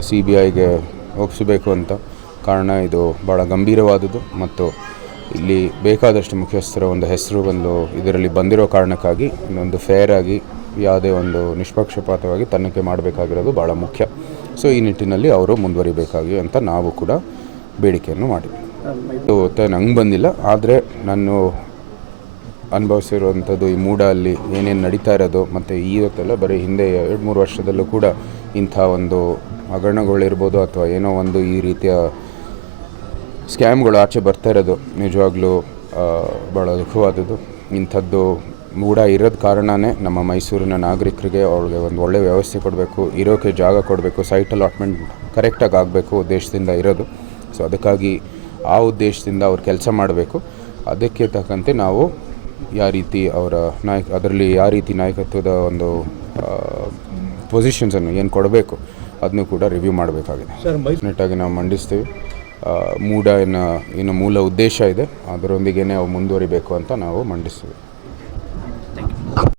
ಇದು CBIಗೆ ಒಪ್ಪಿಸಬೇಕು ಅಂತ. ಕಾರಣ ಇದು ಭಾಳ ಗಂಭೀರವಾದದ್ದು ಮತ್ತು ಇಲ್ಲಿ ಬೇಕಾದಷ್ಟು ಮುಖ್ಯಸ್ಥರ ಒಂದು ಹೆಸರು ಇದರಲ್ಲಿ ಬಂದಿರೋ ಕಾರಣಕ್ಕಾಗಿ ಇನ್ನೊಂದು ಫೇರ್ ಆಗಿ ಯಾವುದೇ ಒಂದು ನಿಷ್ಪಕ್ಷಪಾತವಾಗಿ ತನಿಖೆ ಮಾಡಬೇಕಾಗಿರೋದು ಭಾಳ ಮುಖ್ಯ. ಸೊ ಈ ನಿಟ್ಟಿನಲ್ಲಿ ಅವರು ಮುಂದುವರಿಬೇಕಾಗಿ ಅಂತ ನಾವು ಕೂಡ ಬೇಡಿಕೆಯನ್ನು ಮಾಡಿದ್ವಿ. ನಂಗೆ ಬಂದಿಲ್ಲ, ಆದರೆ ನಾನು ಅನುಭವಿಸಿರುವಂಥದ್ದು ಈ ಮೂಡ ಅಲ್ಲಿ ಏನೇನು ನಡೀತಾ ಇರೋದು ಮತ್ತು ಇವತ್ತೆಲ್ಲ ಬರೀ ಹಿಂದೆ 2-3 ವರ್ಷದಲ್ಲೂ ಕೂಡ ಇಂಥ ಒಂದು ಹಗರಣಗಳಿರ್ಬೋದು ಅಥವಾ ಏನೋ ಒಂದು ಈ ರೀತಿಯ ಸ್ಕ್ಯಾಮ್ಗಳು ಆಚೆ ಬರ್ತಾ ಇರೋದು ನಿಜವಾಗ್ಲೂ ಭಾಳ ದುಃಖವಾದದ್ದು. ಇಂಥದ್ದು ಮೂಡ ಇರೋದು ಕಾರಣವೇ ನಮ್ಮ ಮೈಸೂರಿನ ನಾಗರಿಕರಿಗೆ ಅವ್ರಿಗೆ ಒಂದು ಒಳ್ಳೆಯ ವ್ಯವಸ್ಥೆ ಕೊಡಬೇಕು, ಇರೋಕ್ಕೆ ಜಾಗ ಕೊಡಬೇಕು, ಸೈಟ್ ಅಲಾಟ್ಮೆಂಟ್ ಕರೆಕ್ಟಾಗಿ ಆಗಬೇಕು ಉದ್ದೇಶದಿಂದ ಇರೋದು. ಸೊ ಅದಕ್ಕಾಗಿ ಆ ಉದ್ದೇಶದಿಂದ ಅವ್ರು ಕೆಲಸ ಮಾಡಬೇಕು. ಅದಕ್ಕೆ ತಕ್ಕಂತೆ ನಾವು ಯಾವ ರೀತಿ ಅವರ ಅದರಲ್ಲಿ ಯಾವ ರೀತಿ ನಾಯಕತ್ವದ ಒಂದು ಪೊಸಿಷನ್ಸನ್ನು ಏನು ಕೊಡಬೇಕು ಅದನ್ನು ಕೂಡ ರಿವ್ಯೂ ಮಾಡಬೇಕಾಗಿದೆ. ನೆಟ್ಟಾಗಿ ನಾವು ಮಂಡಿಸ್ತೀವಿ. ಮೂಡ ಏನು ಮೂಲ ಉದ್ದೇಶ ಇದೆ ಅದರೊಂದಿಗೆ ನಾವು ಮುಂದುವರಿಬೇಕು ಅಂತ ನಾವು ಮಂಡಿಸ್ತೀವಿ.